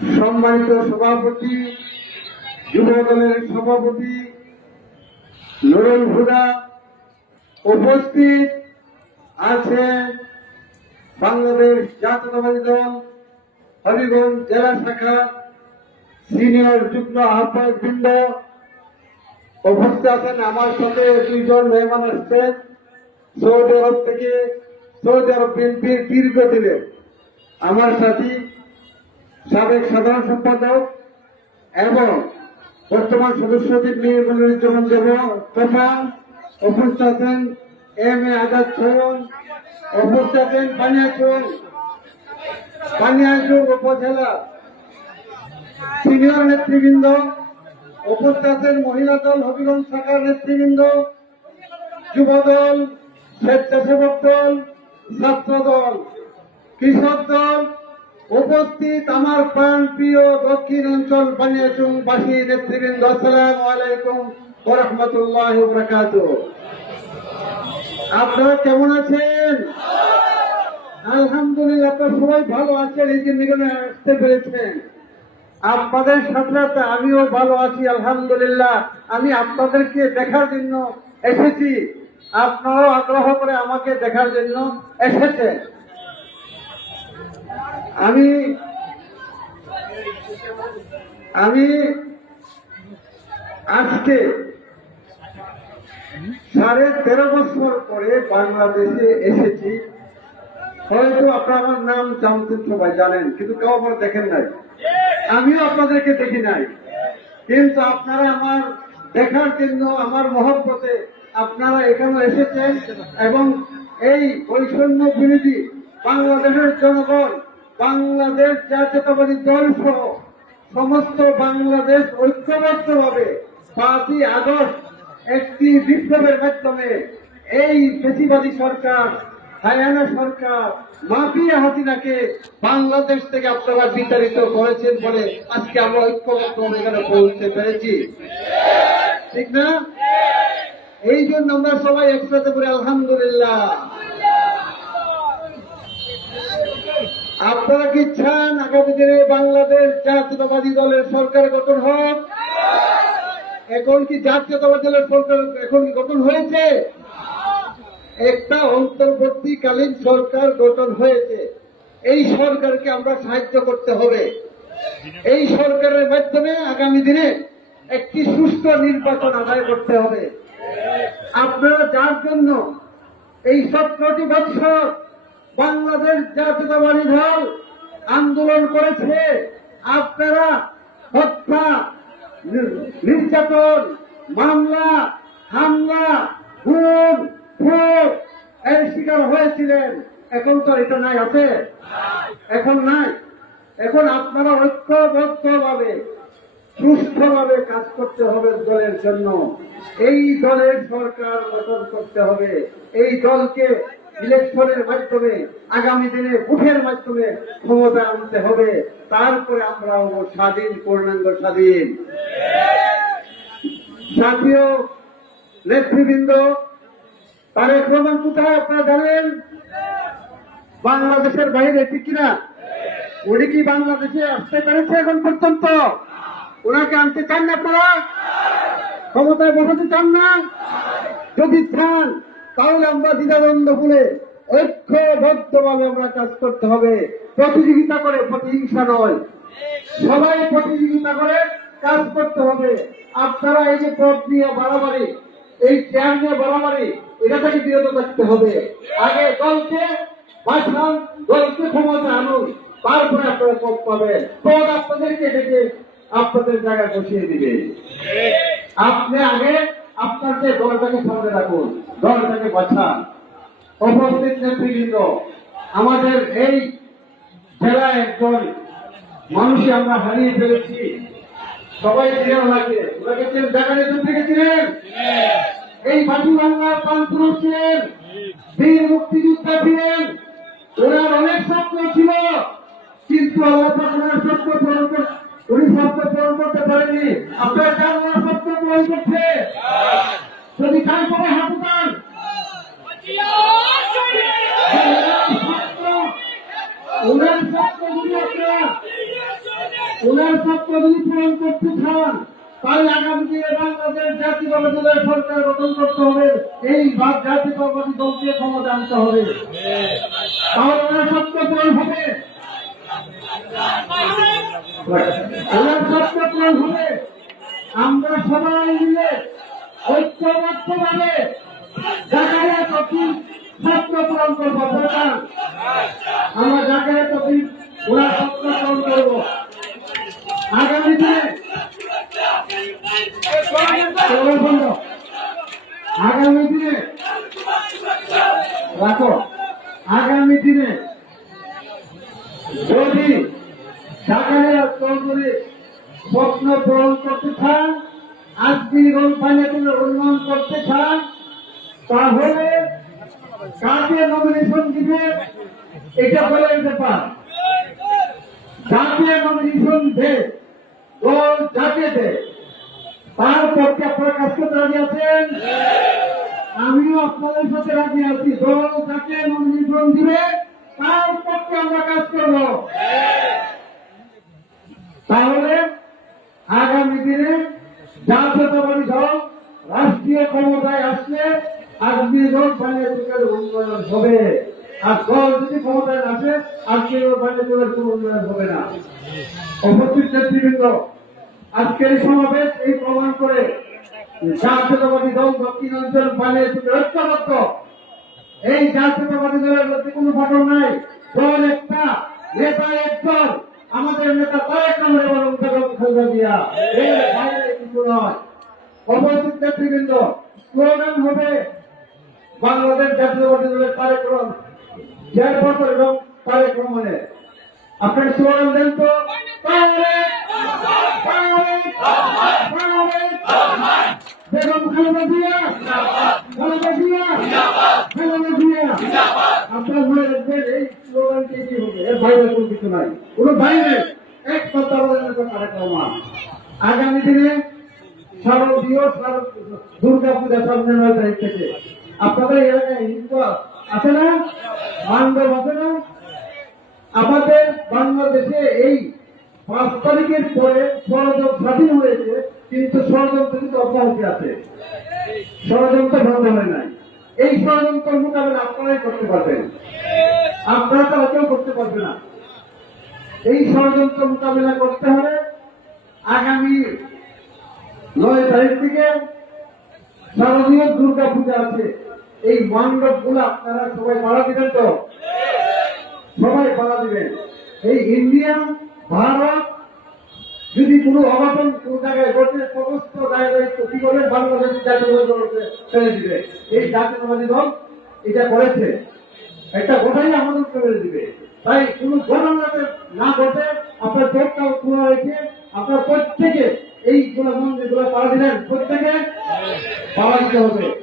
সম্মানিত সভাপতি যুব দলের সভাপতি, নুরুল হুদা উপস্থিত আছে বাংলাদেশ জাতীয়তাবাদী দল, হবিগঞ্জ জেলা শাখা সিনিয়র যুগ্ম আহ্বায়ক বৃন্দ উপস্থিত আছেন আমার সাথে দুইজন মেহমান আসছেন। সৌদি আরব থেকে সৌদি আরব বিএনপির দীর্ঘদিনের আমার সাথী সাবেক সাধারণ সম্পাদক এবং বর্তমান সদস্যদের নিয়ে মনিরুজ্জামান দেব তোফান উপস্থিত আছেন এম এ আজাদ সোহন উপস্থিত আছেন পানিয়াচুর পানিয়াচুর উপজেলা সিনিয়র নেতৃবৃন্দ, উপস্থিত আছেন মহিলা দল, হবিগঞ্জ শাখার নেতৃবৃন্দ যুব দল স্বেচ্ছাসেবক দল, ছাত্র দল, কৃষক দল উপস্থিত আমার প্রাণ প্রিয় দক্ষিণ অঞ্চল বানিয়াচুং বাসী নেতৃবৃন্দ, আসসালাম আলাইকুম রহমতুল্লাহ বরকাত আপনারা কেমন আছেন? আলহামদুলিল্লাহ, আপনারা সবাই ভালো আছেন, এই যে নিগমে আসতে পেরেছেন আপনাদের সাথে সাথে আমিও ভালো আছি, আলহামদুলিল্লাহ। আমি আপনাদেরকে দেখার জন্য এসেছি। আপনারাও আগ্রহ করে আমাকে দেখার জন্য এসেছেন। আমি আমি আজকে সাড়ে তেরো বছর পরে বাংলাদেশে এসেছি। হয়তো আপনারা আমার নাম জানতেন সবাই জানেন, কিন্তু কেউ আমার দেখেন নাই। আমিও আপনাদেরকে দেখি নাই। কিন্তু আপনারা আমার দেখার জন্য, আমার মহব্বতে আপনারা এখানে এসেছেন এবং এই বৈষম্য বিরোধী বাংলাদেশের জনগণ বাংলাদেশ জাতীয়তাবাদী দল সহ সমস্ত বাংলাদেশ ঐক্যবদ্ধভাবে পাঁচই আগস্ট একটি বিপ্লবের মাধ্যমে এই বেশিবাদী সরকার হায়ানা সরকার, মাফিয়া হাসিনাকে বাংলাদেশ থেকে আপনারা বিতাড়িত করেছেন বলে আজকে আমরা ঐক্যবদ্ধ এখানে পৌঁছতে পেরেছি। ঠিক না? এই জন্য আমরা সবাই একসাথে করে আলহামদুলিল্লাহ। আপনারা কি চান আগামী দিনে বাংলাদেশ জাতীয়তাবাদী দলের সরকার গঠন হোক? এখন কি জাতীয়তাবাদী দলের সরকার এখন কি গঠন হয়েছে? একটা অন্তর্বর্তীকালীন সরকার গঠন হয়েছে। এই সরকারকে আমরা সাহায্য করতে হবে। এই সরকারের মাধ্যমে আগামী দিনে একটি সুস্থ নির্বাচন আদায় করতে হবে। আপনারা যার জন্য এই সতেরোটি বছর বাংলাদেশ জাতীয়তাবাদী দল আন্দোলন করেছে। আপনারা হত্যা, নির্যাতন, মামলা, হামলা, খুন ভোট এর শিকার হয়েছিলেন। এখন তো এটা নাই, আছে? এখন নাই। এখন আপনারা ঐক্যবদ্ধ ভাবে সুস্থভাবে কাজ করতে হবে দলের জন্য। এই দলের সরকার গঠন করতে হবে। এই দলকে ইলেকশনের মাধ্যমে, আগামী দিনে ভোটের মাধ্যমে ক্ষমতা আনতে হবে। তারপরে আমরা হব স্বাধীন, পূর্ণাঙ্গ, স্বাধীন। জাতীয় নেতৃবৃন্দ, তারেক রহমান কোথায় আপনারা জানেন? বাংলাদেশের বাইরে, ঠিক কিনা? উনি কি বাংলাদেশে আসতে পেরেছে এখন পর্যন্ত? ওনাকে আনতে চান না আপনারা? ক্ষমতায় বসাতে চান না? যদি চান তাহলে আমরা দ্বিধাদ্বন্দ্ব ভুলে ঐক্যবদ্ধভাবে আমরা কাজ করতে হবে। প্রতিযোগিতা করে প্রতিহিংসা নয়। সবাই প্রতিযোগিতা করে কাজ করতে হবে। আপনারা এই যে পদ নিয়ে বাড়াবাড়ি, এই চেয়ার নিয়ে বাড়াবাড়ি, এটা থেকে বিরত থাকতে হবে। আগে দলকে বাঁচান, দলকে ক্ষমতা আনুন, তারপরে আপনারা পদ পাবেন। পদ আপনাদেরকে ডেকে আপনাদের জায়গায় বসিয়ে দিবে। আপনি আগে আপনার যে দলটাকে সামনে রাখুন, দলটাকে বাঁচান উপস্থিত নেতৃবৃন্দ, আমাদের এই জেলায় একজন মানুষই আমরা হারিয়ে ফেলেছি। সবাই চিনেন ওনাকে ওনাকে চিনেন? দেখা নেতৃত্ব থেকে চিনেন? এই বাজু বাংলার প্রাণপুরুষ ছিলেন। বীর মুক্তিযোদ্ধা ছিলেন। ওনার অনেক স্বপ্ন ছিল। কিন্তু ওনার স্বপ্ন পূরণ স্বপ্ন পূরণ করতে পারেনি আপনারা চান স্বপ্ন পূরণ করছে যদি চান সবাই হাত উঠান জাতীয়বাদী এই ভাব জাতীয়তাবাদী দলকে ক্ষমতা আনতে হবে। তাহলে ওনার স্বপ্ন পূরণ হবে। ওনার স্বপ্ন পূরণ হবে। আমরা সবাই মিলে ঐক্যবদ্ধভাবে জাকারিয়া কঠিন স্বপ্ন পূরণ করব সরকার আমরা জাকারিয়া কঠিন ওনার স্বপ্ন পূরণ করব আগামী দিনে। আগামী দিনে রাখো, আগামী দিনে যদি জাকারিয়া চৌধুরী স্বপ্ন পূরণ করতে চান, আজকের রোলপাইনের উন্নয়ন করতে চান, তাহলে কাকে নমিনেশন দিবে, এটা বলে ব্যাপার যাকে নমিনেশন দে দল যাকে দে। তার পক্ষে আপনারা কাজ করতে রাজি আছেন? আমিও আপনাদের সাথে রাজি আছি। দল যাকে নমিনেশন দিবে, তার পক্ষে আমরা কাজ করব। তাহলে জাতীয়তাবাদী দল রাষ্ট্রীয় ক্ষমতায় আসলে আজকের রোড বানিয়াচুকের উন্নয়ন হবে। আর দল যদি ক্ষমতায় আসে আজকের রোড কোনো উন্নয়ন হবে না। উপস্থিত নেতৃবৃন্দ আজকের এই সমাবেশ এই প্রমাণ করে জাতীয়তাবাদী দল দক্ষিণ অঞ্চল বানিয়াচুকের ঐক্যবদ্ধ। এই জাতীয়তাবাদী দলের মধ্যে কোনো ফাটল নাই। দল একটা, নেতা একজন আমাদের নেতা রহমান এবং বেগম খালেদা কিছু নয়। কোনো কিছু নাই। কোনো বাইরে এক কথা বলেন না তারেক রহমান আগামী দিনে শারদীয় শারদ- দুর্গা সামনে নয় তারিখ থেকে। আপনাদের এলাকায় হিন্দু আছে না? বান্ধব আছে না? আমাদের বাংলাদেশে এই পাঁচ তারিখের পরে ষড়যন্ত্র স্বাধীন হয়েছে, কিন্তু ষড়যন্ত্র কিন্তু অব্যাহতি আছে। ষড়যন্ত্র বন্ধ হয় নাই। এই ষড়যন্ত্র মোকাবেলা আপনারাই করতে পারবেন। আপনারা তো কেউ করতে পারবে না। এই ষড়যন্ত্র মোকাবেলা করতে হবে আগামী নয় তারিখ থেকে শারদীয় দুর্গা পূজা আছে। এই মণ্ডপগুলো আপনারা সবাই পাড়া দিবেন তো? সবাই পাড়া দিবেন। এই ইন্ডিয়া ভারত যদি কোনো অঘটন কোন জায়গায় ঘটে, সমস্ত দায় দায়িত্ব কি করবে বাংলাদেশ দলকে ছেড়ে দিবে। এই জাতীয়বাদী দল এটা করেছে। একটা গোটাই আমাদের ছেড়ে দিবে। তাই কোনো ঘটনাতে না ঘটে, আপনার চোখটাও খোলা রেখে আপনার প্রত্যেকে এইগুলো যেগুলো পাড়া দিলেন প্রত্যেকে? পাড়া দিতে হবে।